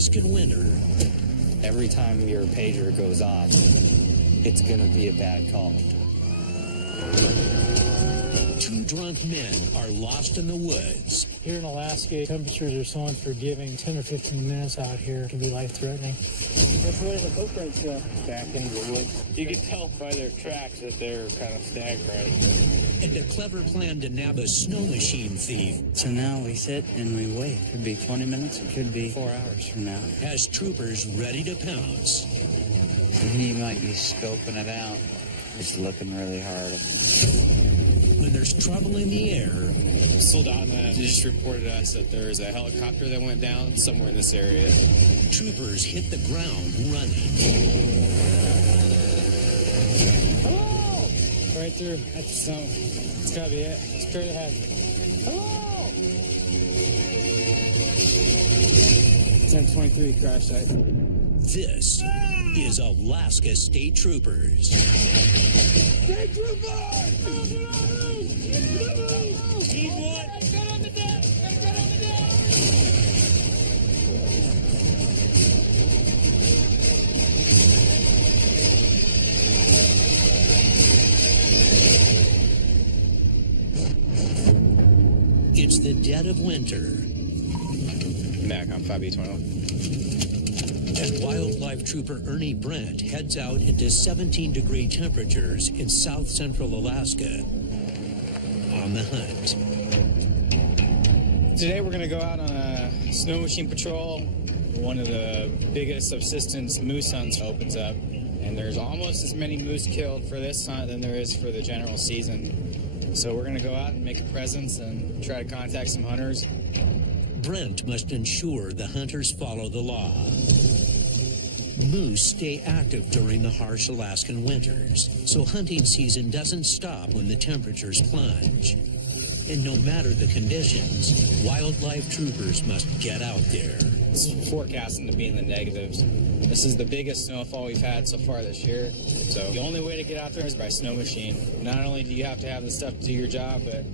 Alaskan winter. Every time your pager goes off, it's going to be a bad call. Two drunk men are lost in the woods. Here in Alaska, temperatures are so unforgiving. 10 or 15 minutes out here can be life-threatening. That's where the boat breaks go. Back into the woods. You can tell by their tracks that they're kind of stagnating. And a clever plan to nab a snow machine thief. So now we sit and we wait. Could be 20 minutes, it could be 4 hours from now. Has troopers ready to pounce. He might be scoping it out. He's looking really hard. When there's trouble in the air, Soldotna just reported to us that there's a helicopter that went down somewhere in this area. troopers hit the ground running. Hello! Right through. That's it's gotta be it. Straight ahead. Hello! 1023 crash site. This is Alaska State Troopers. State Troopers! Need one. Get on the deck! Get on the deck! It's the dead of winter. Mac on 5E21. And wildlife trooper Ernie Brent heads out into 17-degree temperatures in south central Alaska on the hunt. Today we're going to go out on a snow machine patrol. One of the biggest subsistence moose hunts opens up. And there's almost as many moose killed for this hunt than there is for the general season. So we're going to go out and make a presence and try to contact some hunters. Brent must ensure the hunters follow the law. Moose stay active during the harsh Alaskan winters, so hunting season doesn't stop when the temperatures plunge. And no matter the conditions, wildlife troopers must get out there. It's forecasting to be in the negatives. This is the biggest snowfall we've had so far this year. So the only way to get out there is by snow machine. Not only do you have to have the stuff to do your job, but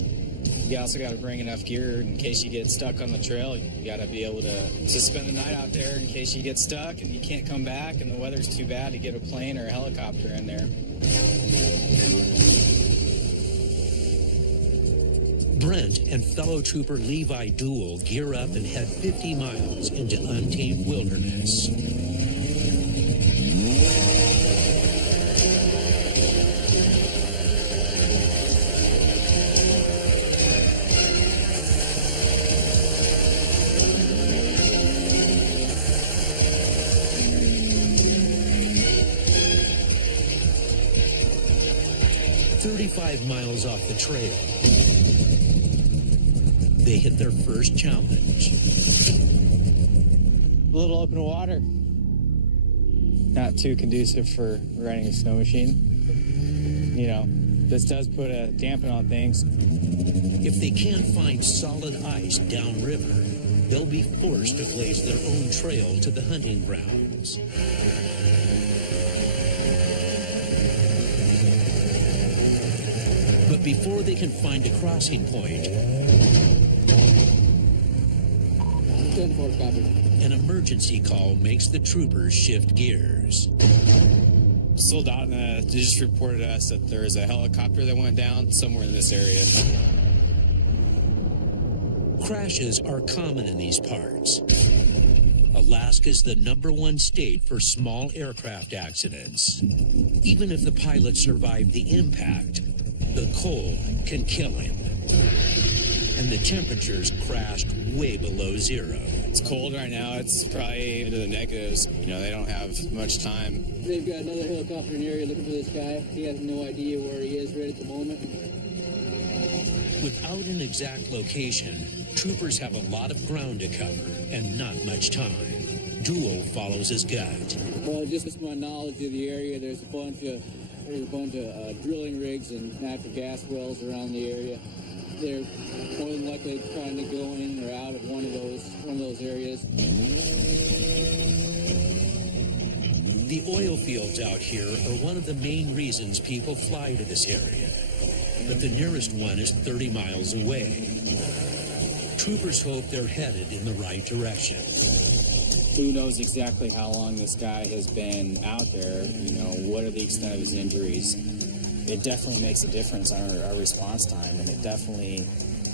you also got to bring enough gear in case you get stuck on the trail. You got to be able to spend the night out there in case you get stuck and you can't come back and the weather's too bad to get a plane or a helicopter in there. Brent and fellow trooper Levi Duell gear up and head 50 miles into untamed wilderness. Miles off the trail, they hit their first challenge. A little open water. Not too conducive for riding a snow machine. You know, this does put a dampen on things. If they can't find solid ice downriver, they'll be forced to blaze their own trail to the hunting grounds. But before they can find a crossing point, an emergency call makes the troopers shift gears. Soldotna just reported to us that there is a helicopter that went down somewhere in this area. Crashes are common in these parts. Alaska's the #1 state for small aircraft accidents. Even if the pilot survived the impact, the cold can kill him. And the temperatures crashed way below zero. It's cold right now. It's probably into the negatives. You know, they don't have much time. They've got another helicopter in the area looking for this guy. He has no idea where he is right at the moment. Without an exact location, troopers have a lot of ground to cover and not much time. Duell follows his gut. Well, just my knowledge of the area, there's a bunch of drilling rigs and natural gas wells around the area. They're more than likely trying to go in or out of one of those areas. The oil fields out here are one of the main reasons people fly to this area, but the nearest one is 30 miles away. Troopers hope they're headed in the right direction. Who knows exactly how long this guy has been out there? You know, what are the extent of his injuries? It definitely makes a difference on our response time, and it definitely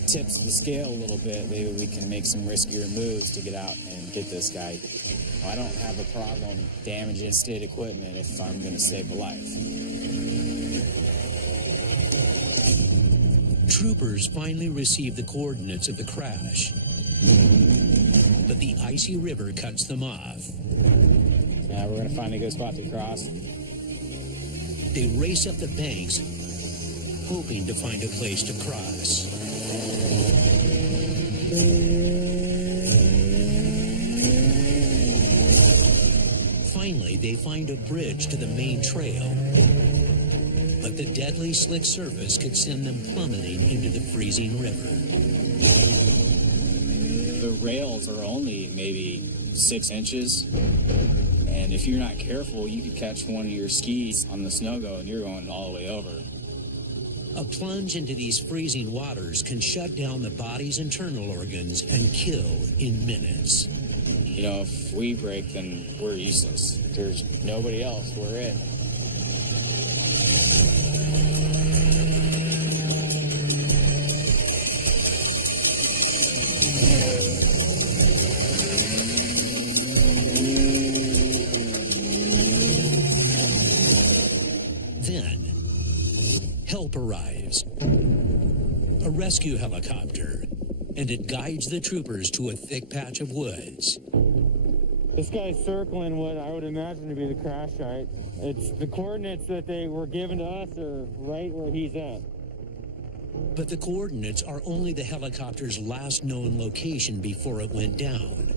tips the scale a little bit. Maybe we can make some riskier moves to get out and get this guy. I don't have a problem damaging state equipment if I'm going to save a life. Troopers finally receive the coordinates of the crash, but the icy river cuts them off. Yeah, we're going to find a good spot to cross. They race up the banks, hoping to find a place to cross. Finally, they find a bridge to the main trail, but the deadly slick surface could send them plummeting into the freezing river. The rails are only maybe 6 inches, and if you're not careful, you could catch one of your skis on the snow-go and you're going all the way over. A plunge into these freezing waters can shut down the body's internal organs and kill in minutes. You know, if we break, then we're useless. There's nobody else. We're it. Then, help arrives. A rescue helicopter, and it guides the troopers to a thick patch of woods. This guy's circling what I would imagine to be the crash site. It's the coordinates that they were given to us are right where he's at. But the coordinates are only the helicopter's last known location before it went down.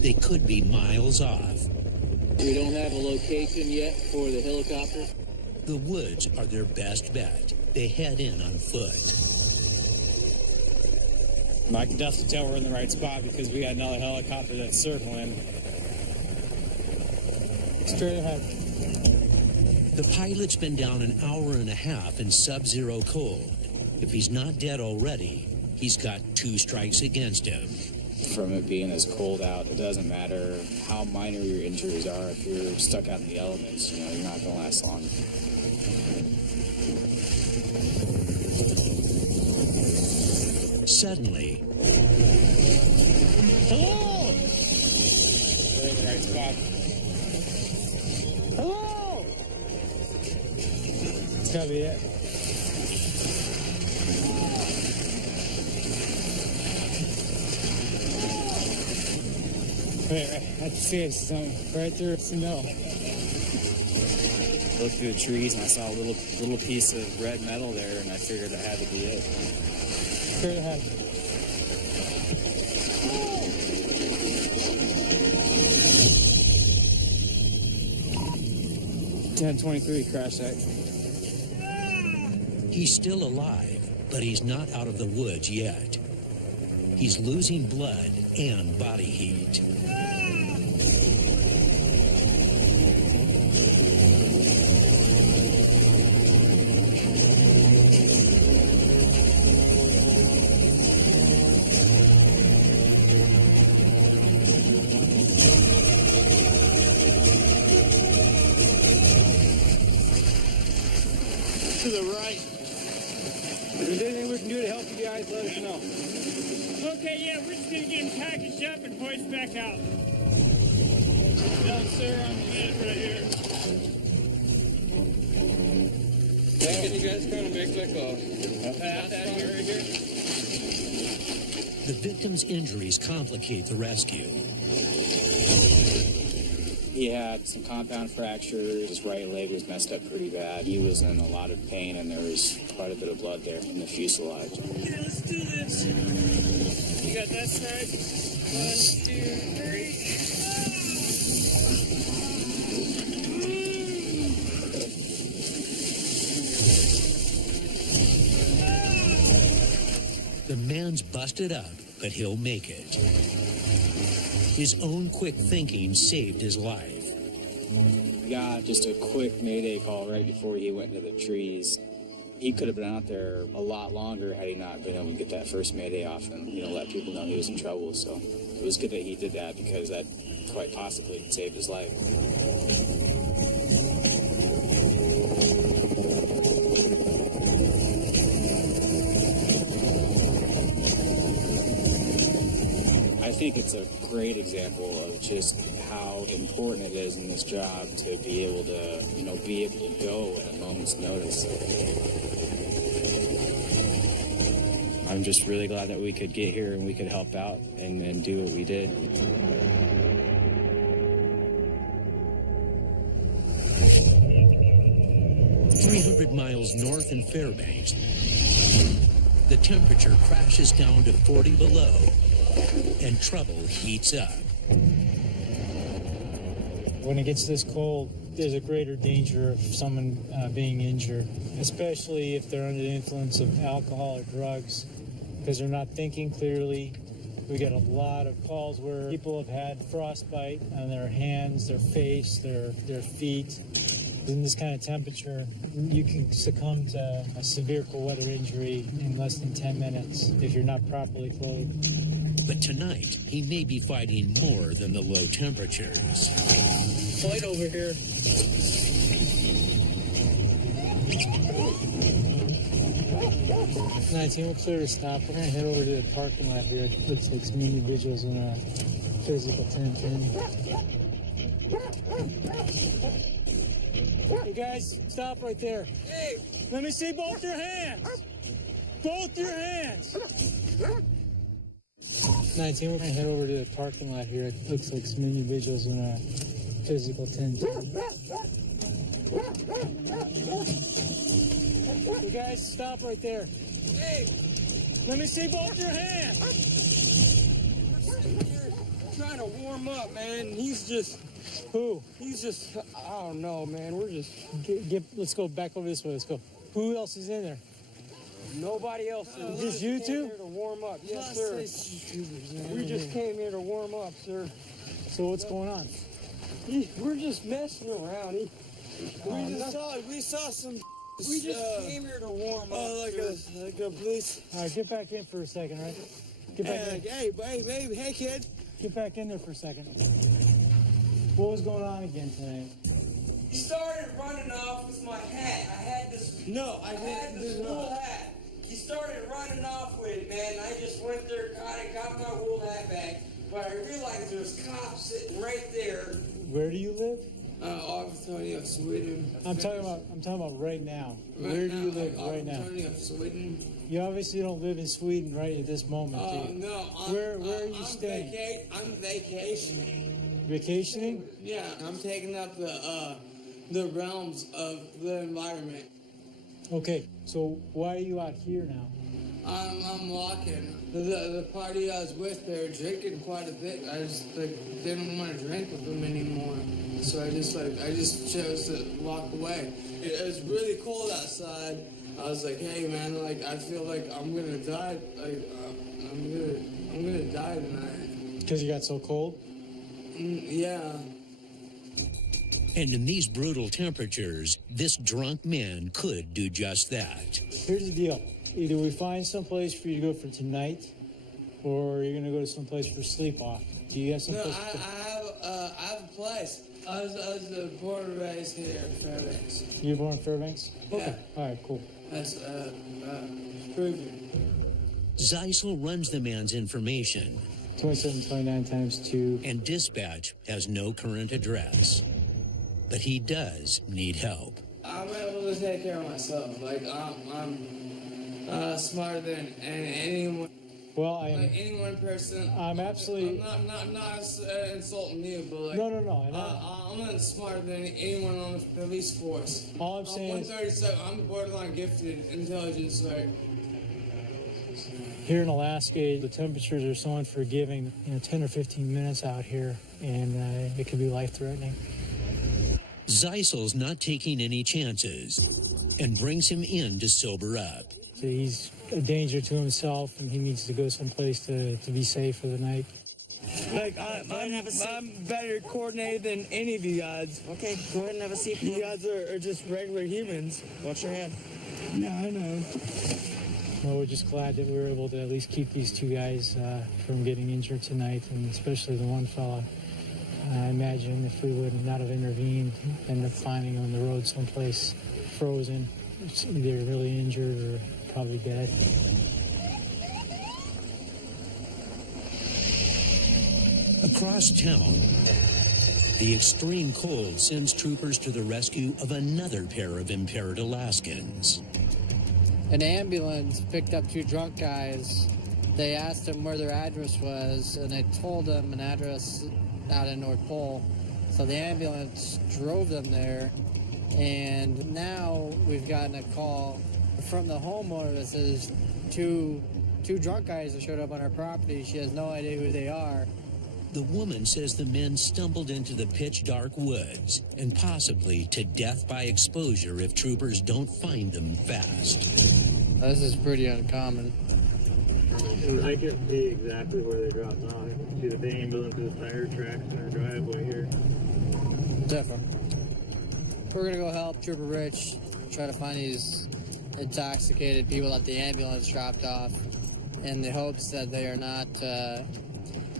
They could be miles off. We don't have a location yet for the helicopter. The woods are their best bet. They head in on foot. I can definitely tell we're in the right spot because we got another helicopter that's circling. Straight ahead. The pilot's been down an hour and a half in sub-zero cold. If he's not dead already, he's got 2 strikes against him. From it being as cold out, it doesn't matter how minor your injuries are. If you're stuck out in the elements, you know, you're not going to last long. Suddenly, Hello! We're in the right spot. Hello! It's gotta be it. Wait, I see something right through the snow. I looked through the trees and I saw a little piece of red metal there, and I figured that had to be it. Straight ahead. $10-23 crash site. he's still alive, but he's not out of the woods yet. He's losing blood and body heat. To the right. If there's anything we can do to help you guys, let us know. Okay, yeah, we're just gonna get him packaged up and hoist back out. Down, sir, on the minute right here. Can you guys kind of make like a Pass that here, right here. The victim's injuries complicate the rescue. He had some compound fractures. His right leg was messed up pretty bad. He was in a lot of pain, and there was quite a bit of blood there in the fuselage. Okay, let's do this. You got that side? 1, 2, 3. The man's busted up, but he'll make it. His own quick thinking saved his life. We got just a quick mayday call right before he went into the trees. He could have been out there a lot longer had he not been able to get that first Mayday off and, let people know he was in trouble. So it was good that he did that because that quite possibly saved his life. I think it's a great example of just how important it is in this job to be able to, go at a moment's notice. I'm just really glad that we could get here and we could help out and do what we did. Miles north in Fairbanks, the temperature crashes down to 40 below and trouble heats up. When it gets this cold, there's a greater danger of someone being injured, especially if they're under the influence of alcohol or drugs, because they're not thinking clearly. We get a lot of calls where people have had frostbite on their hands, their face, their feet. In this kind of temperature, you can succumb to a severe cold weather injury in less than 10 minutes if you're not properly clothed. But tonight, he may be fighting more than the low temperatures. Fight over here. 19, we're clear to stop. We're going to head over to the parking lot here. It looks like some individuals in a physical 10-10. Hey guys, stop right there. Hey, let me see both your hands. Both your hands. 19, we're going to head over to the parking lot here. It looks like some individuals in a physical 10-10. Hey guys, stop right there. Hey, let me see both your hands. We're trying to warm up, man. He's just... Who? He's just, I don't know, man. We're just... Let's go back over this way. Let's go. Who else is in there? Nobody else. Just you two? Here to warm up. Yes, sir. We just came here to warm up, sir. So what's going on? We're just messing around. We saw some... We just came here to warm up. Oh, like a police. All right, get back in for a second, right? Get back in. Hey, kid. Get back in there for a second. What was going on again tonight? He started running off with my hat. I had this. No, I had this wool hat. He started running off with it, man. I just went there, got my wool hat back. But I realized there was cops sitting right there. Where do you live? Antonio, Sweden. I'm talking about right now. Where do you live right now? Antonio, Sweden. You obviously don't live in Sweden right at this moment, do you? No. Where are you staying? I'm vacationing. Vacationing? Yeah, I'm taking up the realms of the environment. Okay, so why are you out here now? I'm walking. The party I was with, they were drinking quite a bit. I just didn't want to drink with them anymore. So I just chose to walk away. It was really cold outside. I was like, hey man, I feel like I'm gonna die. I'm gonna die tonight. Because you got so cold? Yeah. And in these brutal temperatures, this drunk man could do just that. Here's the deal. Either we find someplace for you to go for tonight, or you're going to go to someplace for sleep off. Do you have someplace? No, I have a place. I was born and raised here in Fairbanks. You were born in Fairbanks? Yeah. Okay. All right, cool. That's proven. Zeisel runs the man's information, 2729 times 2. and dispatch has no current address. But he does need help. I'm able to take care of myself. I'm smarter than anyone. Well, I am. Like any one person. I'm absolutely. I'm not insulting you, but No. I know. I'm not smarter than anyone on the police force. All I'm saying is, 137. I'm borderline gifted intelligence. here in Alaska, the temperatures are so unforgiving. 10 or 15 minutes out here, and it could be life-threatening. Zeisel's not taking any chances and brings him in to sober up. So he's a danger to himself, and he needs to go someplace to be safe for the night. I'm better coordinated than any of you guys. Okay, go ahead and have a seat. You guys are just regular humans. Watch your hand. Yeah, I know. Well, we're just glad that we were able to at least keep these two guys from getting injured tonight, and especially the one fella. I imagine if we would not have intervened, end up finding him on the road someplace frozen, either really injured or probably dead. Across town, the extreme cold sends troopers to the rescue of another pair of impaired Alaskans. An ambulance picked up two drunk guys. They asked them where their address was, and they told them an address out in North Pole. So the ambulance drove them there, and now we've gotten a call from the homeowner that says two drunk guys that showed up on her property. She has no idea who they are. The woman says the men stumbled into the pitch-dark woods and possibly to death by exposure if troopers don't find them fast. This is pretty uncommon. I can see exactly where they dropped off. I can see the ambulance's tire tracks in our driveway here. Different. We're gonna go help Trooper Rich try to find these intoxicated people that the ambulance dropped off in the hopes that they are not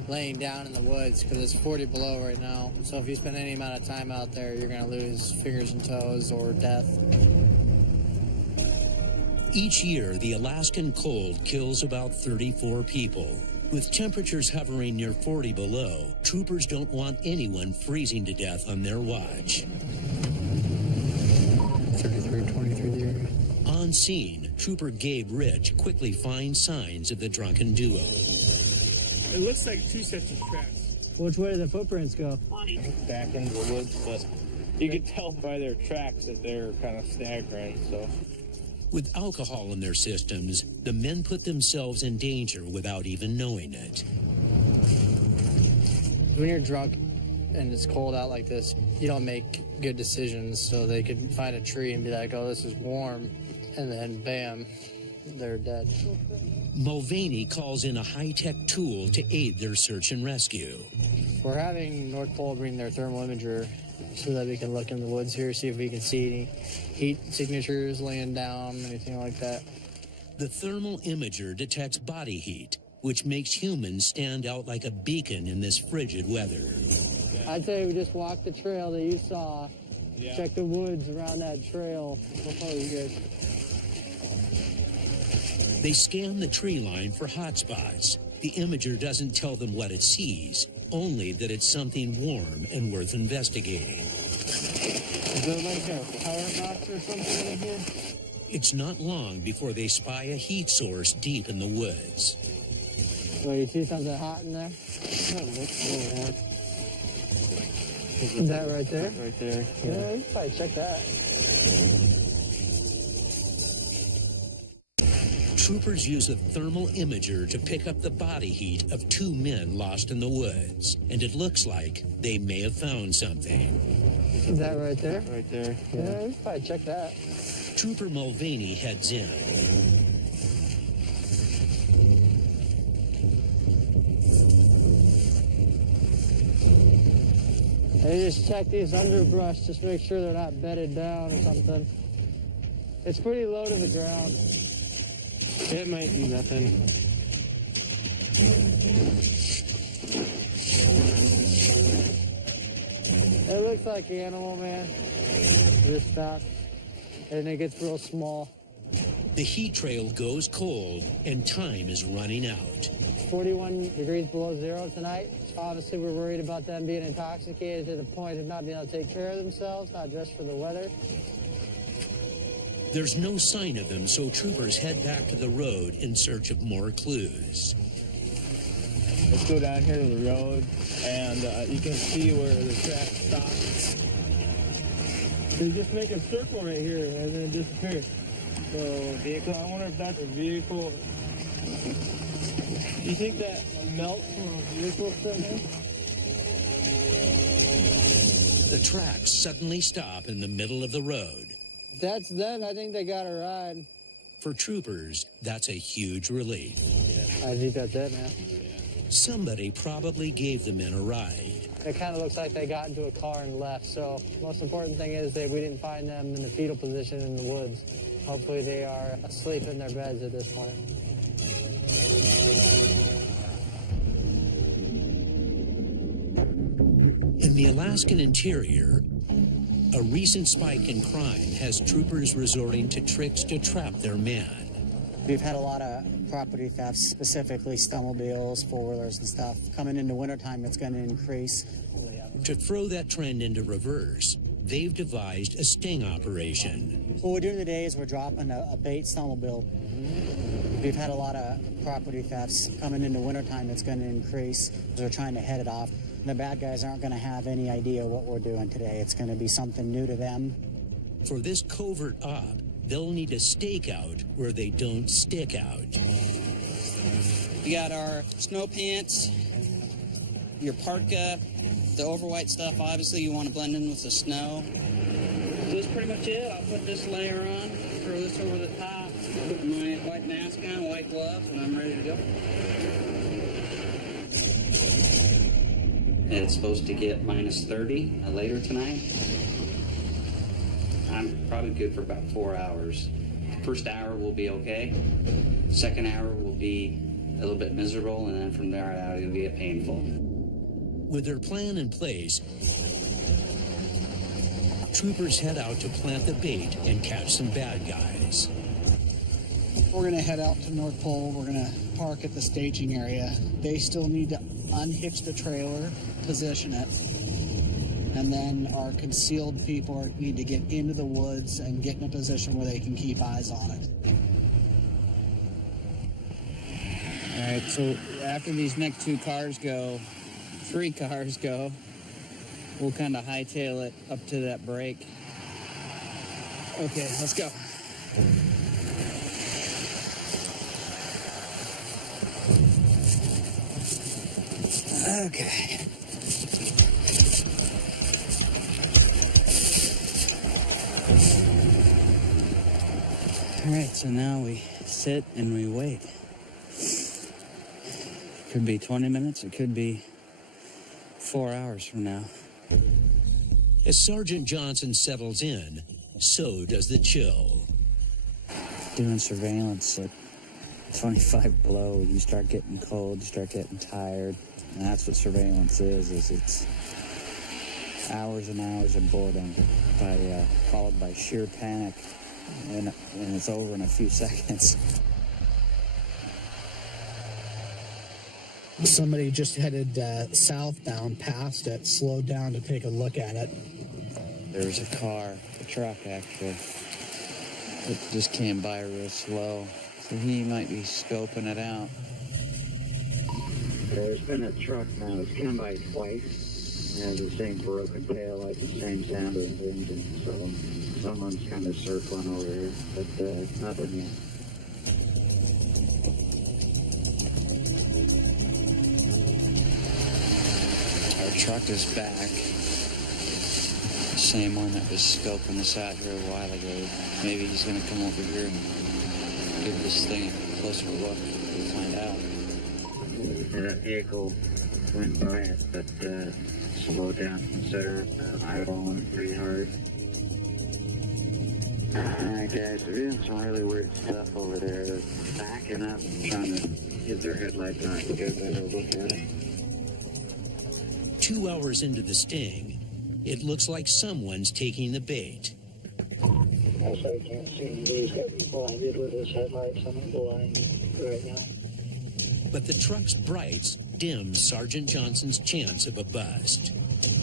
laying down in the woods, because it's 40 below right now. So if you spend any amount of time out there, you're gonna lose fingers and toes or death. Each year, the Alaskan cold kills about 34 people. With temperatures hovering near 40 below, troopers don't want anyone freezing to death on their watch. 3323 there. On scene, Trooper Gabe Rich quickly finds signs of the drunken duo. It looks like two sets of tracks. Which way do the footprints go? Back into the woods, but you could tell by their tracks that they're kind of staggering, so. With alcohol in their systems, the men put themselves in danger without even knowing it. When you're drunk and it's cold out like this, you don't make good decisions. So they could find a tree and be like, oh, this is warm. And then bam, they're dead. Mulvaney calls in a high-tech tool to aid their search and rescue. We're having North Pole bring their thermal imager so that we can look in the woods here, see if we can see any heat signatures laying down, anything like that. The thermal imager detects body heat, which makes humans stand out like a beacon in this frigid weather. I'd say we just walk the trail that you saw. Yeah. Check the woods around that trail. We'll follow you guys. They scan the tree line for hotspots. The imager doesn't tell them what it sees, only that it's something warm and worth investigating. Is there like a power box or something in here? It's not long before they spy a heat source deep in the woods. Well, you see something hot in there? Is that right there? Right there. Yeah, you can probably check that. Troopers use a thermal imager to pick up the body heat of two men lost in the woods, and it looks like they may have found something. Is that right there? Right there. Yeah, you can probably check that. Trooper Mulvaney heads in. They just check these underbrush, just make sure they're not bedded down or something. It's pretty low to the ground. It might be nothing. It looks like animal, man. This stuff. And it gets real small. The heat trail goes cold, and time is running out. 41 degrees below zero tonight. Obviously, we're worried about them being intoxicated to the point of not being able to take care of themselves, not just for the weather. There's no sign of them, so troopers head back to the road in search of more clues. Let's go down here to the road, and you can see where the track stops. They just make a circle right here, and then disappear. So I wonder if that's a vehicle. You think that melts from a vehicle sitting here? The tracks suddenly stop in the middle of the road. If that's them, I think they got a ride. For troopers, that's a huge relief. I think that's it, man. Somebody probably gave the men a ride. It kind of looks like they got into a car and left. So most important thing is that we didn't find them in the fetal position in the woods. Hopefully they are asleep in their beds at this point. In the Alaskan interior, a recent spike in crime has troopers resorting to tricks to trap their men. We've had a lot of property thefts, specifically snowmobiles, four-wheelers and stuff. Coming into wintertime, it's going to increase. To throw that trend into reverse, they've devised a sting operation. What we're doing today is we're dropping a bait snowmobile. We've had a lot of property thefts. Coming into wintertime, it's going to increase. We're trying to head it off. The bad guys aren't going to have any idea what we're doing today. It's going to be something new to them. For this covert op, they'll need a stakeout where they don't stick out. We got our snow pants, your parka, the overwhite stuff. Obviously, you want to blend in with the snow. So that's pretty much it. I'll put this layer on, throw this over the top, put my white mask on, white gloves, and I'm ready to go. It's supposed to get minus 30 later tonight. I'm probably good for about 4 hours. First hour will be okay. Second hour will be a little bit miserable, and then from there out it'll get painful. With their plan in place, troopers head out to plant the bait and catch some bad guys. We're going to head out to North Pole. We're going to park at the staging area. They still need to unhitch the trailer, position it, and then our concealed people need to get into the woods and get in a position where they can keep eyes on it. All right, so after these next 3 cars go, we'll kind of hightail it up to that break. Okay, let's go. Okay. All right, so now we sit and we wait. Could be 20 minutes, it could be 4 hours from now. As Sergeant Johnson settles in, so does the chill. Doing surveillance at 25 below, you start getting cold, you start getting tired. And that's what surveillance is it's hours and hours of boredom, followed by sheer panic, and it's over in a few seconds. Somebody just headed southbound past it, slowed down to take a look at it. There's a car, a truck actually. It just came by real slow, so he might be scoping it out. There's been a truck now that's come by twice. It has the same broken tail, like the same sound of the engine. So someone's kind of circling over here, but nothing yet. Our truck is back. The same one that was scoping us out here a while ago. Maybe he's going to come over here and give this thing a closer look. We'll find out. That vehicle went by it, but slowed down considerably, eyeballing it pretty hard. Alright guys, they're doing some really weird stuff over there. They're backing up and trying to get their headlights on to get a better look at it. 2 hours into the sting, it looks like someone's taking the bait. Also, I can't see. He's got me blinded with his headlights. I'm blind right now. But the truck's brights dim Sergeant Johnson's chance of a bust.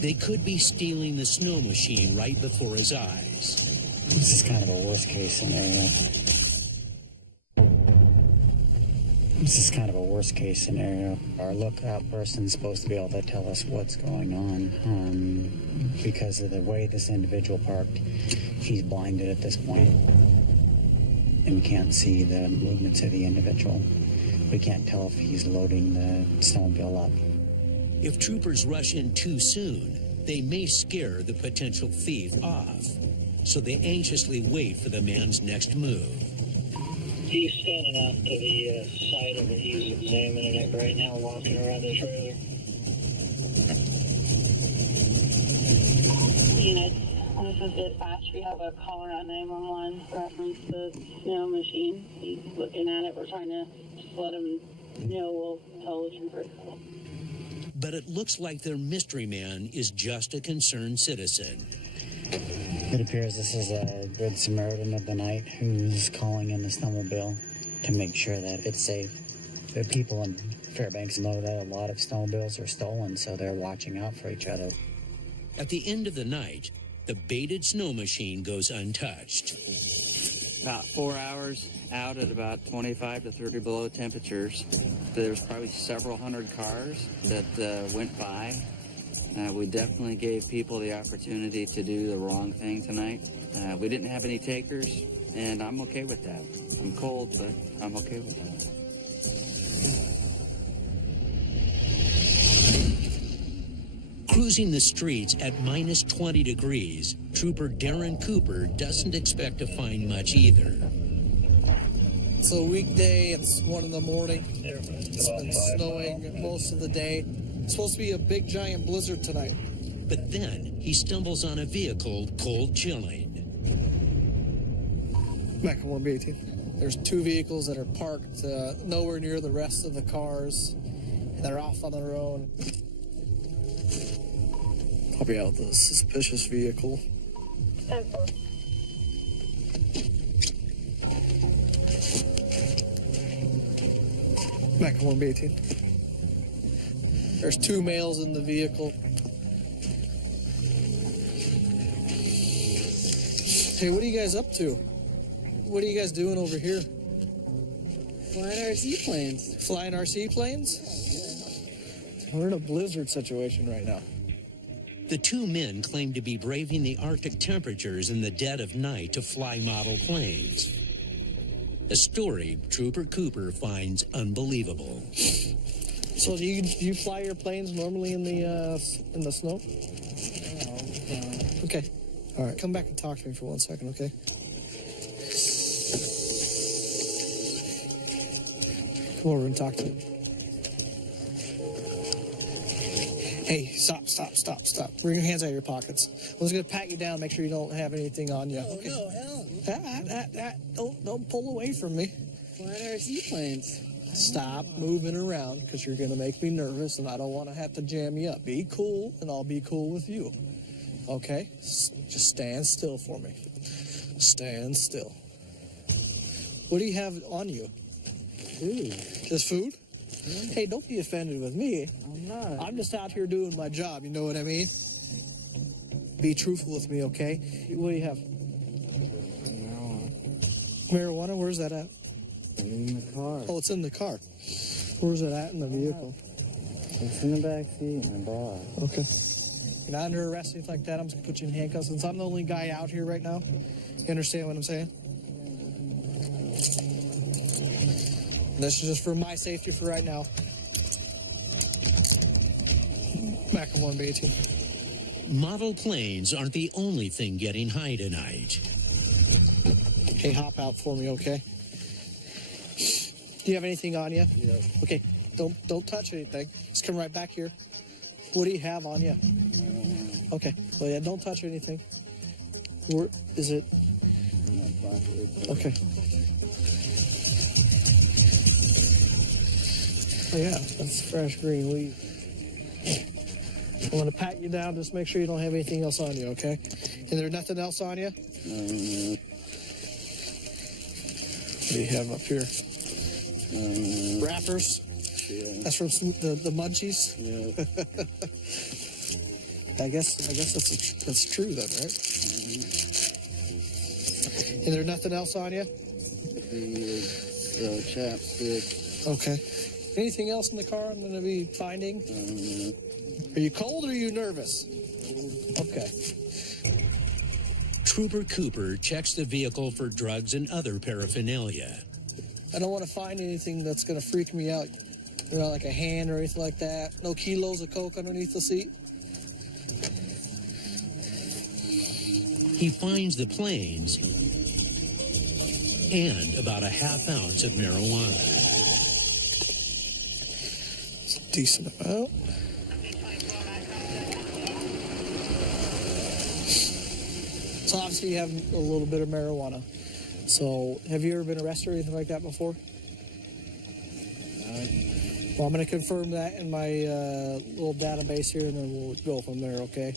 They could be stealing the snow machine right before his eyes. This is kind of a worst-case scenario. Our lookout person's supposed to be able to tell us what's going on. Because of the way this individual parked, he's blinded at this point and can't see the movements of the individual. We can't tell if he's loading the snowmobile up. If troopers rush in too soon, they may scare the potential thief off. So they anxiously wait for the man's next move. He's standing out to the side of it. He's examining it right now, walking around the trailer. units, this is dispatch. We have a caller on 911 reference the snow machine. He's looking at it. We're trying to just let him know. We'll tell the trooper. But it looks like their mystery man is just a concerned citizen. It appears this is a good Samaritan of the night who's calling in the snowmobile to make sure that it's safe. The people in Fairbanks know that a lot of snowmobiles are stolen, so they're watching out for each other. At the end of the night, the baited snow machine goes untouched. About 4 hours out at about 25 to 30 below temperatures. There's probably several hundred cars that went by. We definitely gave people the opportunity to do the wrong thing tonight. We didn't have any takers, and I'm okay with that. I'm cold, but I'm okay with that. Cruising the streets at minus 20 degrees, Trooper Darren Cooper doesn't expect to find much either. It's a weekday, it's 1 in the morning. It's been snowing most of the day. It's supposed to be a big giant blizzard tonight. But then he stumbles on a vehicle cold chilling. Back at 1B18. There's 2 vehicles that are parked nowhere near the rest of the cars. They're off on their own. I'll be out with a suspicious vehicle. Back at 1B18. There's 2 males in the vehicle. Hey, what are you guys up to? What are you guys doing over here? Flying RC planes. Flying RC planes? We're in a blizzard situation right now. The 2 men claim to be braving the Arctic temperatures in the dead of night to fly model planes. A story Trooper Cooper finds unbelievable. So do you fly your planes normally in the snow? Okay. All right. Come back and talk to me for 1 second, okay? Come over and talk to me. Hey, stop. Bring your hands out of your pockets. I was going to pat you down, make sure you don't have anything on you. Oh, okay. No, hell. Don't pull away from me. Flying RC planes. Stop moving around, because you're going to make me nervous, and I don't want to have to jam you up. Be cool, and I'll be cool with you. Okay? Just stand still for me. Stand still. What do you have on you? Food. Just food? Yeah. Hey, don't be offended with me. I'm not. I'm just out here doing my job, you know what I mean? Be truthful with me, okay? What do you have? Marijuana? Where's that at? In the car. Oh, it's in the car. Where's it at in the vehicle? It's in the back seat, my bra. Okay. You're not under arrest or anything like that. I'm just going to put you in handcuffs. Since I'm the only guy out here right now, you understand what I'm saying? This is just for my safety for right now. Back at 1B18. Model planes aren't the only thing getting high tonight. Hey, hop out for me, okay? Do you have anything on you? Yeah. Okay, don't touch anything. Just come right back here. What do you have on you? Okay, well, yeah, don't touch anything. Where is it? Okay. Oh, yeah, that's fresh green leaf. I'm going to pat you down. Just make sure you don't have anything else on you, okay? And there's nothing else on you? What do you have up here? Wrappers? Yeah. That's from the munchies? Yeah. I guess that's true then, right? And there's nothing else on you? The chapstick. Okay. Anything else in the car I'm going to be finding? Are you cold or are you nervous? Okay. Trooper Cooper checks the vehicle for drugs and other paraphernalia. I don't want to find anything that's going to freak me out. You know, like a hand or anything like that. No kilos of coke underneath the seat. He finds the planes and about a half ounce of marijuana. It's a decent amount. So obviously you have a little bit of marijuana. So have you ever been arrested or anything like that before? Well, I'm going to confirm that in my little database here, and then we'll go from there, okay?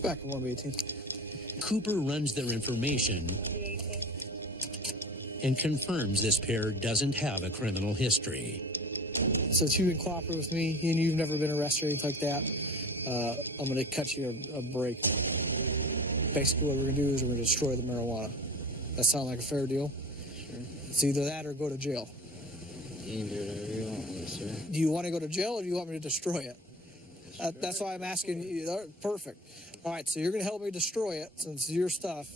Back in 118. Cooper runs their information and confirms this pair doesn't have a criminal history. Since you've been cooperating with me and you've never been arrested or anything like that, I'm going to cut you a break. Basically what we're going to do is we're going to destroy the marijuana. That sound like a fair deal? Sure. It's either that or go to jail. You can do whatever you want with it, sir. Do you want to go to jail or do you want me to destroy it? That's why I'm asking you. Perfect. All right, so you're going to help me destroy it since it's your stuff.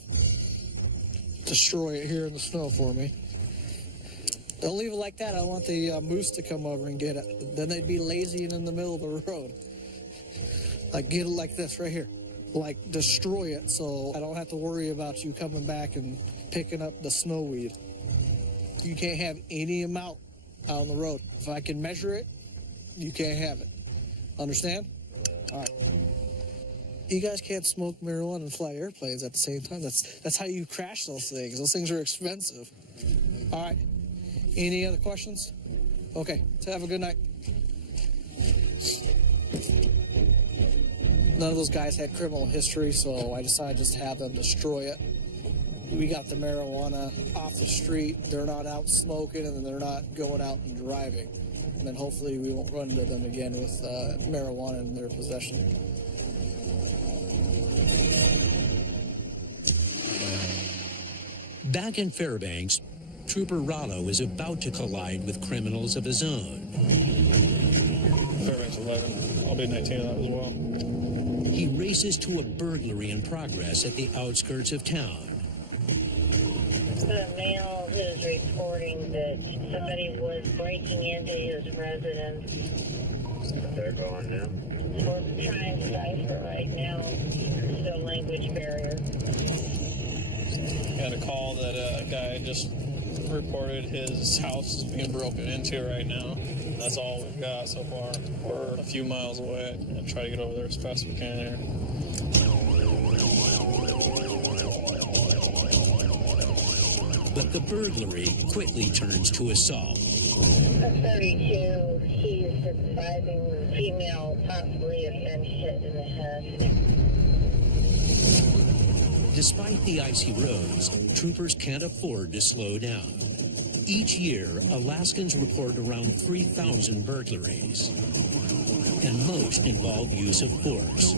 Destroy it here in the snow for me. Don't leave it like that. I want the moose to come over and get it. Then they'd be lazy and in the middle of the road. Like, get it like this right here. Like, destroy it so I don't have to worry about you coming back and picking up the snow weed. You can't have any amount out on the road. If I can measure it, you can't have it. Understand? All right. You guys can't smoke marijuana and fly airplanes at the same time. That's how you crash those things. Those things are expensive. All right. Any other questions? Okay. So have a good night. None of those guys had criminal history, so I decided just to have them destroy it. We got the marijuana off the street. They're not out smoking, and they're not going out and driving. And then hopefully we won't run into them again with marijuana in their possession. Back in Fairbanks, Trooper Rollo is about to collide with criminals of his own. Fairbanks 11. I'll be 19 of that as well. He races to a burglary in progress at the outskirts of town. The male is reporting that somebody was breaking into his residence. They're going now. We're trying to cipher right now. Still language barrier. Got a call that a guy just reported his house is being broken into right now. That's all we've got so far. We're a few miles away and try to get over there as fast as we can here. But the burglary quickly turns to assault. A 32, he's surviving female, possibly has been hit in the head. Despite the icy roads, troopers can't afford to slow down. Each year, Alaskans report around 3,000 burglaries, and most involve use of force.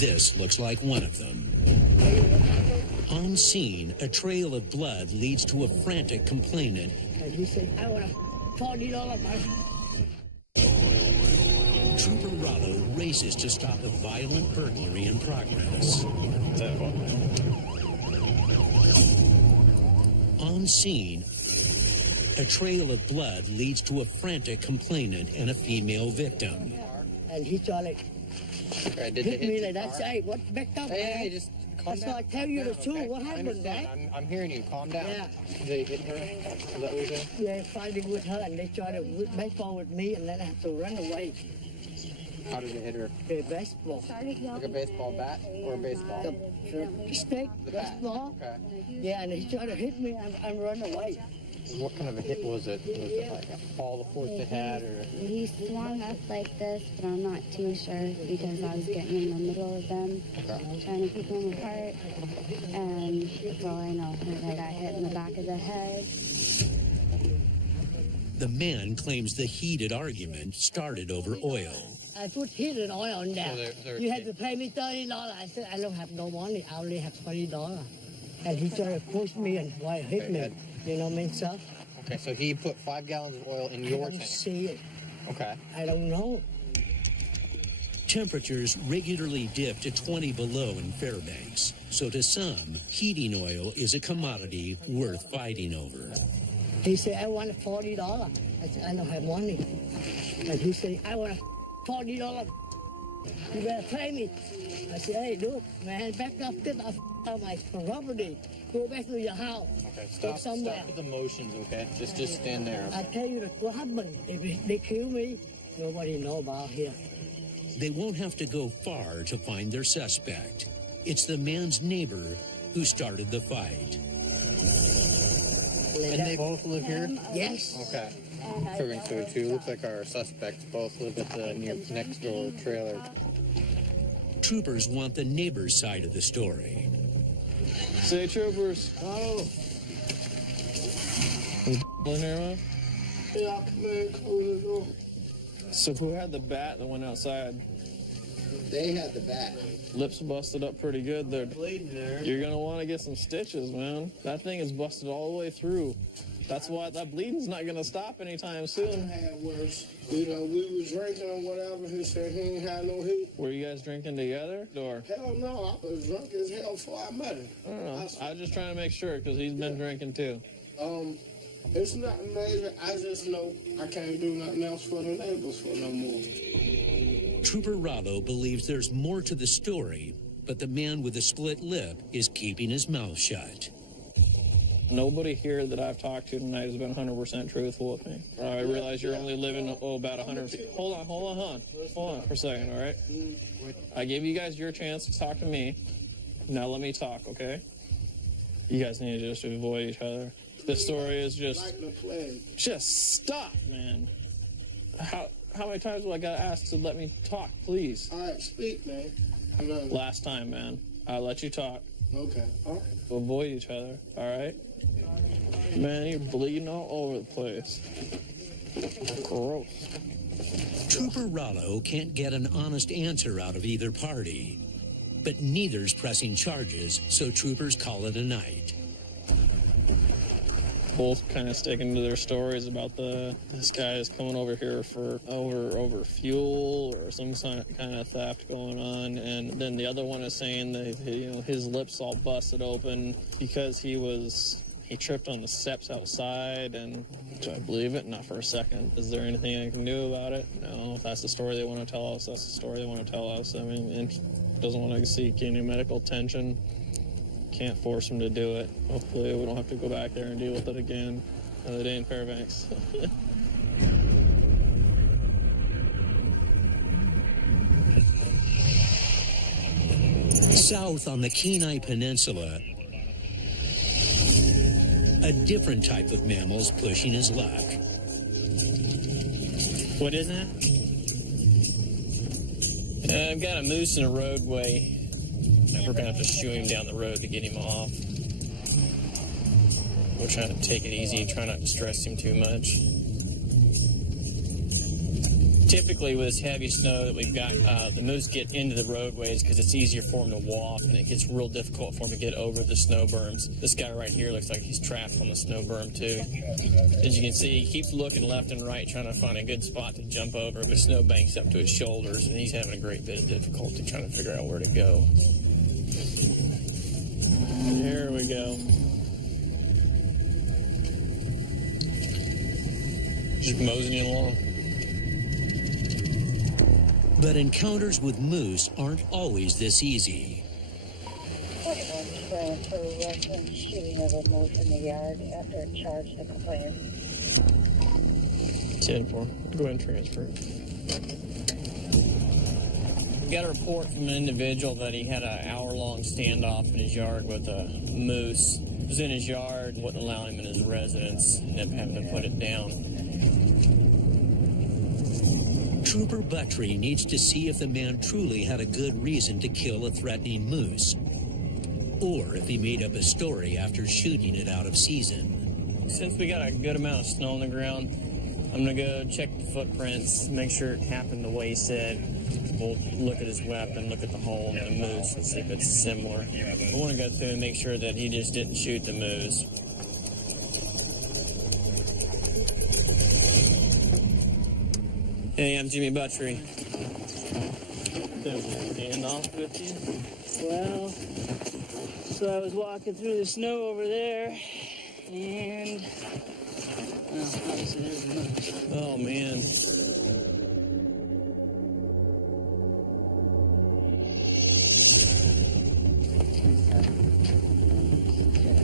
This looks like one of them. On scene, a trail of blood leads to a frantic complainant. And he said, I want $40. Trooper Rollo races to stop a violent burglary in progress. On scene, a trail of blood leads to a frantic complainant and a female victim. And he started hit me like that. Say, what backed up, man? Hey, just calm That's down. why I tell you the truth. What happened, man? I'm hearing you. Calm down. Yeah. They hit her? Is that what you're saying? Yeah, fighting with her, and they tried to baseball with me, and then I had to run away. How did it hit her? The baseball. Like a baseball bat or a baseball? The stick, The bat. baseball. Okay. Yeah, and he tried to hit me, and run away. What kind of a hit was it? Was it like all the force it had, or? He swung up like this, but I'm not too sure because I was getting in the middle of them, trying to keep them apart. And that's all I know. I got hit in the back of the head. The man claims the heated argument started over oil. I put heated oil on there. So they're You had to pay me $30. I said, I don't have no money. I only have $20. And he tried to push me and hit me. You know what I mean, stuff? Okay, so he put 5 gallons of oil in your I don't tank. see it. Okay. I don't know. Temperatures regularly dip to 20 below in Fairbanks, so to some, heating oil is a commodity worth fighting over. He said, I want $40. I said, I don't have money. And he said, I want $40. You better pay me. I said, hey, look, man, back up, get off my property. Go back to your house. Okay, Go somewhere. stop with emotions, okay? Just stand there. I tell you what happened. If they kill me, nobody know about here. They won't have to go far to find their suspect. It's the man's neighbor who started the fight. And they both live here? Yes. Okay. Proving so too. Looks like our suspects both live at the next door trailer. Troopers want the neighbor's side of the story. Say, troopers. Oh. Is in here, man? Yeah, come in, close the door. So who had the bat that went outside? They had the bat. Lips busted up pretty good there. Bleeding there. You're gonna want to get some stitches, man. That thing is busted all the way through. That's why that bleeding's not gonna stop anytime soon. Had worse. You know, we was drinking or whatever. He said he ain't had no heat. Were you guys drinking together? Or? Hell no, I was drunk as hell before I met him. I don't know. I was just trying to make sure because he's been drinking too. It's nothing major. I just know I can't do nothing else for the neighbors for no more. Trooper Rollo believes there's more to the story, but the man with the split lip is keeping his mouth shut. Nobody here that I've talked to tonight has been 100% truthful with me. I realize you're only living about 100 feet. Hold on for a second, all right? I gave you guys your chance to talk to me. Now let me talk, okay? You guys need to just avoid each other. This story is just stop, man. How many times will I gotta ask to let me talk, please? All right, speak, man. Last time, man. I'll let you talk. Okay, all right. Avoid each other, all right? Man, you're bleeding all over the place. Gross. Trooper Rollo can't get an honest answer out of either party, but neither's pressing charges, so troopers call it a night. Both kind of sticking to their stories about this guy is coming over here for over fuel or some kind of theft going on, and then the other one is saying that his lips all busted open because he tripped on the steps outside. And do I believe it? Not for a second. Is there anything I can do about it? No. If that's the story they want to tell us, that's the story they want to tell us. I mean, and doesn't want to seek any medical attention. Can't force him to do it. Hopefully we don't have to go back there and deal with it again another day in Fairbanks. South on the Kenai Peninsula, a different type of mammal's pushing his luck. What is that? I've got a moose in a roadway. We're going to have to shoo him down the road to get him off. We're trying to take it easy, try not to stress him too much. Typically with this heavy snow that we've got, the moose get into the roadways because it's easier for them to walk, and it gets real difficult for them to get over the snow berms. This guy right here looks like he's trapped on the snow berm too. As you can see, he keeps looking left and right trying to find a good spot to jump over, but snow banks up to his shoulders, and he's having a great bit of difficulty trying to figure out where to go. Here we go. Just moseying along. But encounters with moose aren't always this easy. Transfer reference shooting of a moose in the yard after a charge the complainant. 10-4. Go ahead and transfer. We got a report from an individual that he had an hour-long standoff in his yard with a moose. It was in his yard, wouldn't allow him in his residence, ended up having to put it down. Trooper Buttry needs to see if the man truly had a good reason to kill a threatening moose, or if he made up a story after shooting it out of season. Since we got a good amount of snow on the ground, I'm going to go check the footprints, make sure it happened the way he said. We'll look at his weapon, look at the hole in the moose, and see if it's similar. I want to go through and make sure that he just didn't shoot the moose. Hey, I'm Jimmy Buttry. Stand off with you? Well, so I was walking through the snow over there, and obviously there's a moose. Oh, man.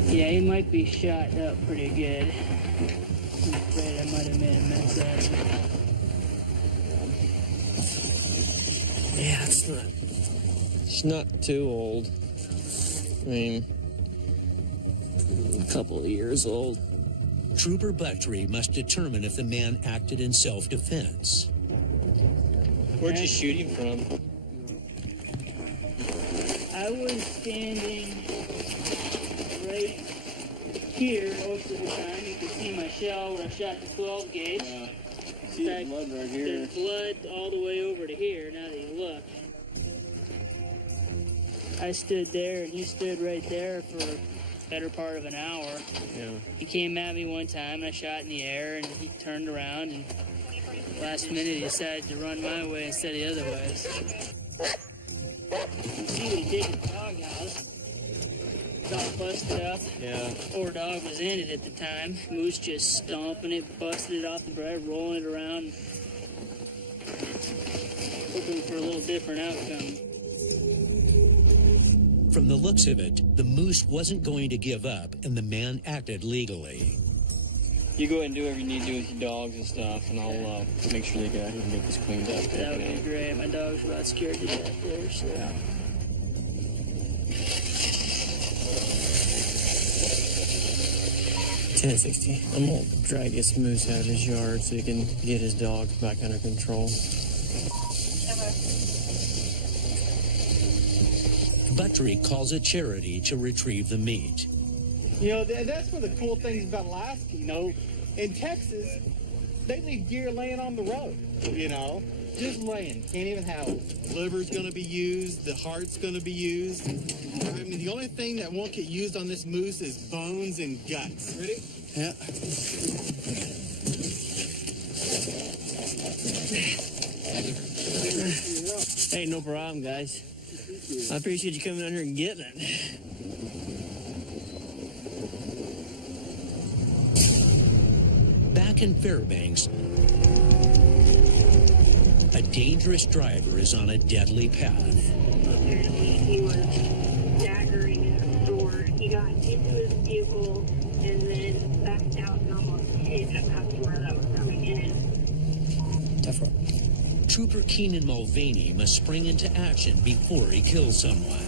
Yeah, he might be shot up pretty good. I'm afraid I might have made a mess out of it. Yeah, it's not too old. I mean, a couple of years old. Trooper Buttrey must determine if the man acted in self-defense. Where'd you shoot him from? I was standing right here most of the time. You can see my shell where I shot the 12 gauge. See the blood right here. There's blood all the way over to here, now that you look. I stood there and he stood right there for a better part of an hour. Yeah. He came at me one time and I shot in the air and he turned around and last minute he decided to run my way instead of the other ways. See what he did in the doghouse. It's all busted up. Yeah. Poor dog was in it at the time. Moose just stomping it, busted it off the bread, rolling it around, hoping for a little different outcome. From the looks of it, the moose wasn't going to give up, and the man acted legally. You go ahead and do whatever you need to do with your dogs and stuff, and I'll make sure they get out here and get this cleaned up. That would be great. My dog's about scared to death there, so. Yeah. $10.60. I'm gonna drag this moose out of his yard so he can get his dog back under control. Buttrey calls a charity to retrieve the meat. You know, that's one of the cool things about Alaska, you know. In Texas, they leave deer laying on the road, you know. Just laying, can't even have it. Liver's gonna be used, the heart's gonna be used. I mean, the only thing that won't get used on this moose is bones and guts. Ready? Yeah. Hey, no problem, guys. I appreciate you coming out here and getting it. Back in Fairbanks, a dangerous driver is on a deadly path. Apparently he was staggering in a store. He got into his vehicle and then backed out and almost hit a customer that was coming in. Tough one. Trooper Keenan Mulvaney must spring into action before he kills someone.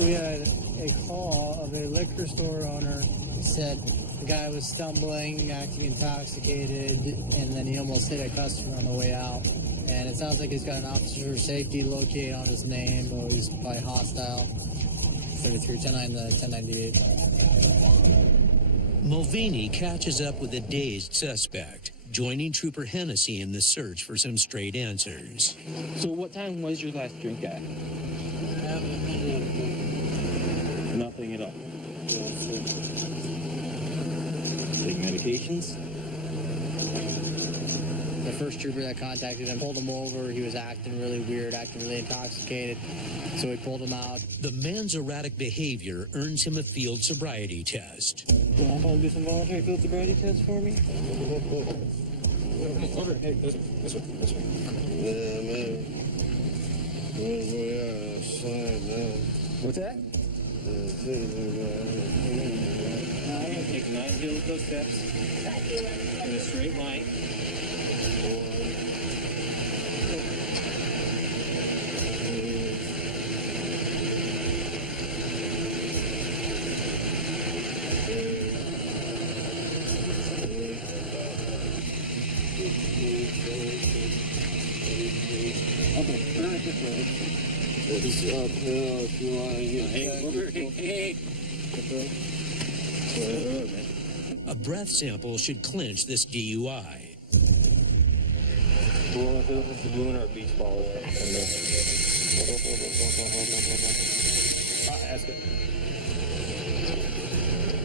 We had a call of a liquor store owner. Said the guy was stumbling, acting intoxicated, and then he almost hit a customer on the way out. And it sounds like he's got an officer of safety located on his name, or he's probably hostile. 3310 to 1098. Mulvaney catches up with a dazed suspect, joining Trooper Hennessy in the search for some straight answers. So what time was your last drink at? Nothing at all. Take medications? The first trooper that contacted him pulled him over. He was acting really weird, acting really intoxicated. So we pulled him out. The man's erratic behavior earns him a field sobriety test. You want to do some voluntary field sobriety tests for me? Over. Hey, this one. Yeah, man. What's that? Take a nice deal with those steps in a straight line. Okay, turn it this way. It's uphill if you want to get A breath sample should clinch this DUI. We'll have to look at the balloon or beach ball. Ask it.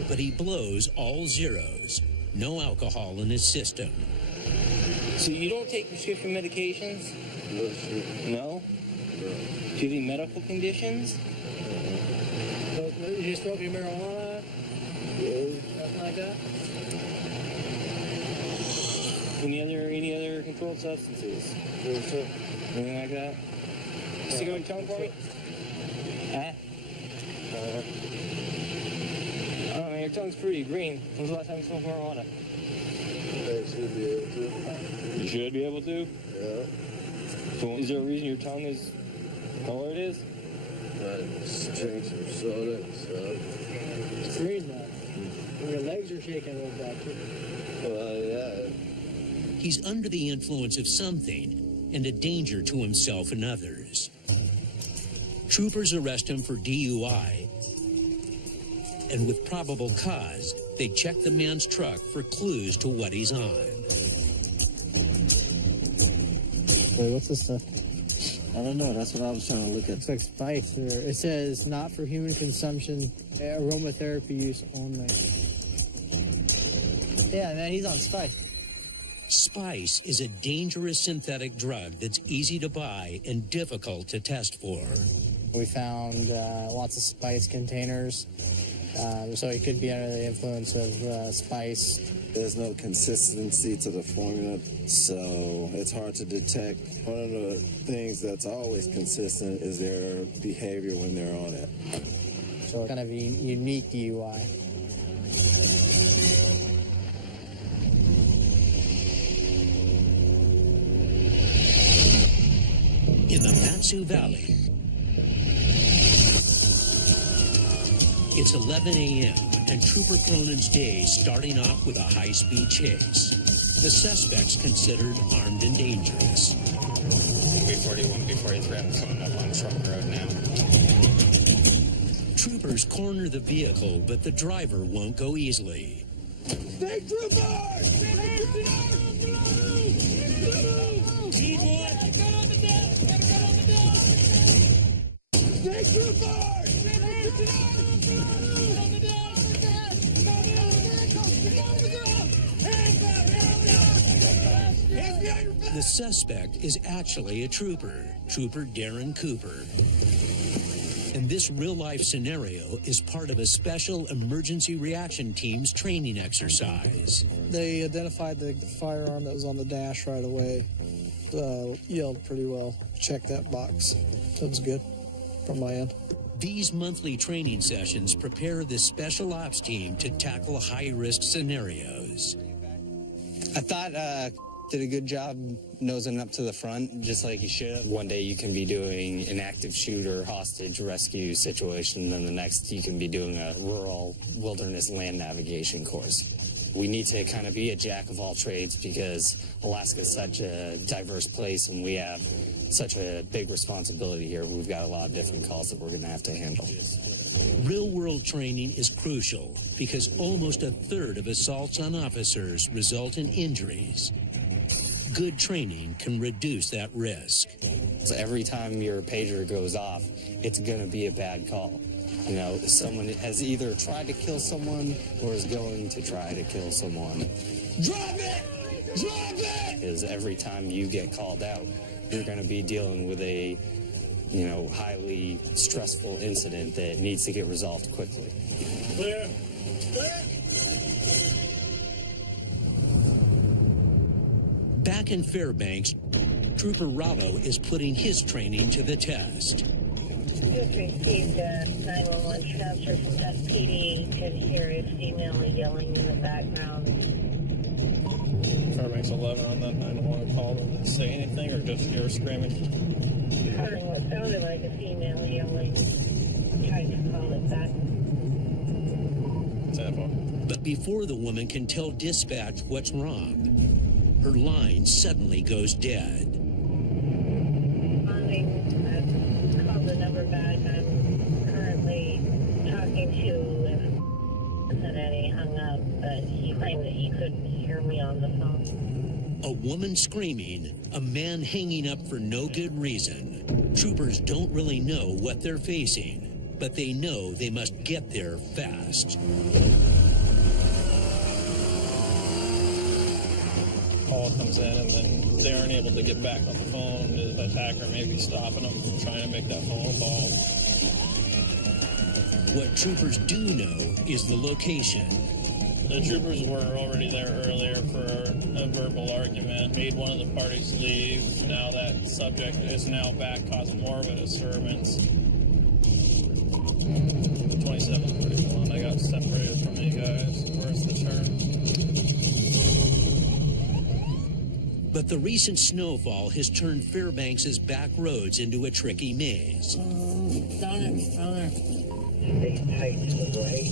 But he blows all zeros. No alcohol in his system. So you don't take prescription medications? No? Do you have any medical conditions? You just smoking marijuana? Nothing like that? Any other controlled substances? Anything like that? Stick it on your tongue for me? tongue's pretty green. When's the last time you smoked marijuana? I should be able to. You should be able to? Yeah. So is there a reason your tongue is the color it is? I just drink some soda and stuff. It's green now. And your legs are shaking a little bit too. Well, yeah. He's under the influence of something and a danger to himself and others. Troopers arrest him for DUI, and with probable cause, they check the man's truck for clues to what he's on. Wait, what's this stuff? I don't know. That's what I was trying to look at. It's like spice. Or it says not for human consumption, aromatherapy use only. Yeah, man, he's on spice. Spice is a dangerous synthetic drug that's easy to buy and difficult to test for. We found lots of spice containers, so it could be under the influence of spice. There's no consistency to the formula, so it's hard to detect. One of the things that's always consistent is their behavior when they're on it. So kind of a unique DUI. In the Matsu Valley, it's 11 a.m. and Trooper Cronin's day is starting off with a high-speed chase. The suspect's considered armed and dangerous. B41, B43, I'm coming up on Truck Road now. Troopers corner the vehicle, but the driver won't go easily. State troopers! State troopers! The suspect is actually a trooper, Trooper Darren Cooper. And this real-life scenario is part of a special emergency reaction team's training exercise. They identified the firearm that was on the dash right away. Yelled pretty well. Check that box. That was good from my end. These monthly training sessions prepare the special ops team to tackle high-risk scenarios. I thought did a good job nosing up to the front, just like he should have. One day you can be doing an active shooter hostage rescue situation, then the next you can be doing a rural wilderness land navigation course. We need to kind of be a jack of all trades because Alaska is such a diverse place and we have such a big responsibility here. We've got a lot of different calls that we're going to have to handle. Real-world training is crucial because almost a third of assaults on officers result in injuries. Good training can reduce that risk. So every time your pager goes off, it's going to be a bad call. You know, someone has either tried to kill someone or is going to try to kill someone. Drop it! Drop it! Because every time you get called out, you're going to be dealing with a, highly stressful incident that needs to get resolved quickly. Clear. Clear. Back in Fairbanks, Trooper Rollo is putting his training to the test. Just received a 911 transfer from SPD. Could hear a female yelling in the background. Fairbanks 11 on that 911 call. Did it say anything or just hear screaming? It sounded like a female yelling. Tried to call it back. But before the woman can tell dispatch what's wrong, her line suddenly goes dead. I called the number back. I'm currently talking to, and then he hung up, but he claimed that he couldn't hear me on the phone. A woman screaming, a man hanging up for no good reason. Troopers don't really know what they're facing, but they know they must get there fast. Call comes in and then they aren't able to get back on the phone. The attacker may be stopping them from trying to make that phone call. What troopers do know is the location. The troopers were already there earlier for a verbal argument, made one of the parties leave. Now that subject is now back causing more of a disturbance. 2731, I got separated from you guys. But the recent snowfall has turned Fairbanks's back roads into a tricky maze. Down there. Stay tight to the right.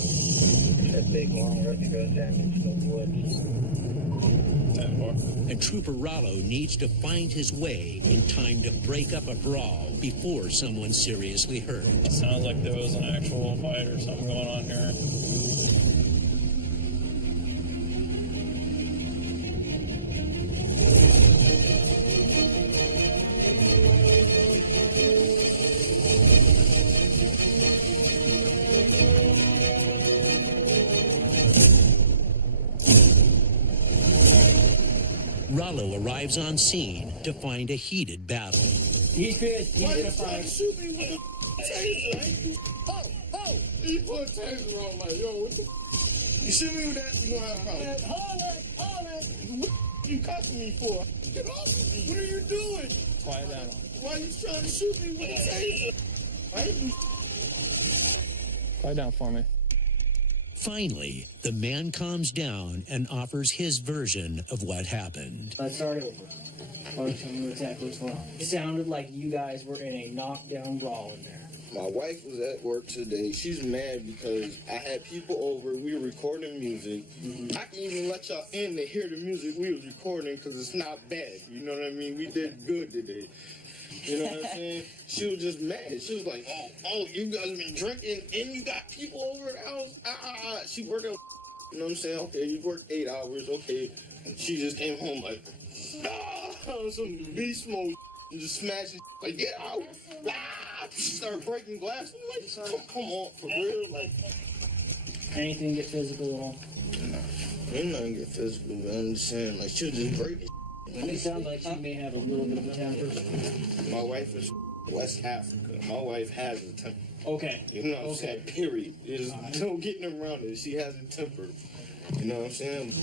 That big long road that goes down into the woods. And Trooper Rollo needs to find his way in time to break up a brawl before someone's seriously hurt. Sounds like there was an actual fight or something going on here. Rollo arrives on scene to find a heated battle. He's good. He's gonna fight. Shoot me with a taser, right? Oh! He put a taser on like, yo, what the You shoot me with that, you gonna have a problem. Hold it! What you cussing me for? Get off of me! What are you doing? Quiet down. Why are you trying to shoot me with a taser? Quiet down for me. Finally, the man calms down and offers his version of what happened. Let's start over. Or tell me exactly what's going on. It sounded like you guys were in a knockdown brawl in there. My wife was at work today. She's mad because I had people over. We were recording music. I can even let y'all in to hear the music we was recording because it's not bad. You know what I mean? We did good today. You know what I'm saying? She was just mad. She was like, oh, you guys been drinking and you got people over at the house? She worked at, you know what I'm saying? Okay, you worked 8 hours. Okay. And she just came home like, some beast mode and just smashing like, get out. She started breaking glass. I'm like, come on, for real? Like, anything get physical at all? No, ain't nothing get physical, but I'm just saying, like, she'll just break it. It sounds like she may have a little bit of a temper. My wife is West Africa. My wife has a temper. Okay. You know what I'm saying? Period. There's no getting around it. She has a temper. You know what I'm saying?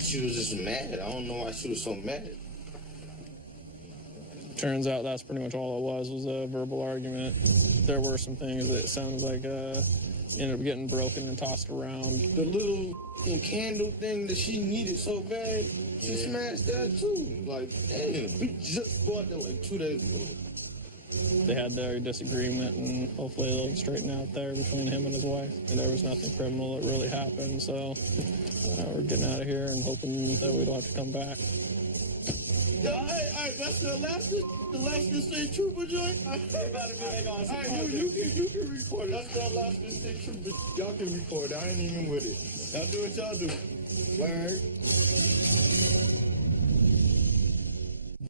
She was just mad. I don't know why she was so mad. Turns out that's pretty much all it was a verbal argument. There were some things that sounds like ended up getting broken and tossed around. The little candle thing that she needed so bad, she smashed that too. Like, damn, we just bought that like 2 days ago. They had their disagreement, and hopefully they'll straighten out there between him and his wife. And there was nothing criminal that really happened, so we're getting out of here and hoping that we don't have to come back. Yo, hey, that's the Alaska State Trooper joint. Hey, you can record it. That's the Alaska State Trooper. Y'all can record it. I ain't even with it. Y'all do what y'all do. Word.